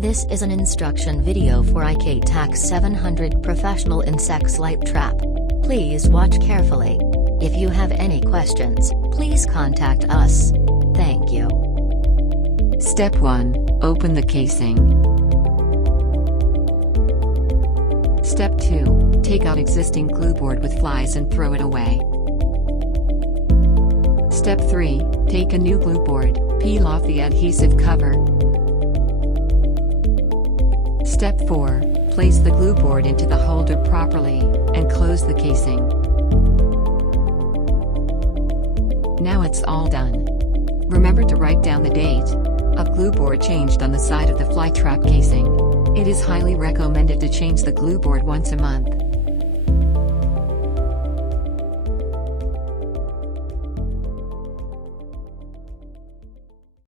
This is an instruction video for IKAWA Professional Insect Light Trap. Please watch carefully. If you have any questions, please contact us. Thank you. Step 1. Open the casing. Step 2. Take out existing glue board with flies and throw it away. Step 3. Take a new glue board, peel off the adhesive cover. Step 4. Place the glue board into the holder properly, and close the casing. Now it's all done. Remember to write down the date of glue board changed on the side of the fly trap casing. It is highly recommended to change the glue board once a month.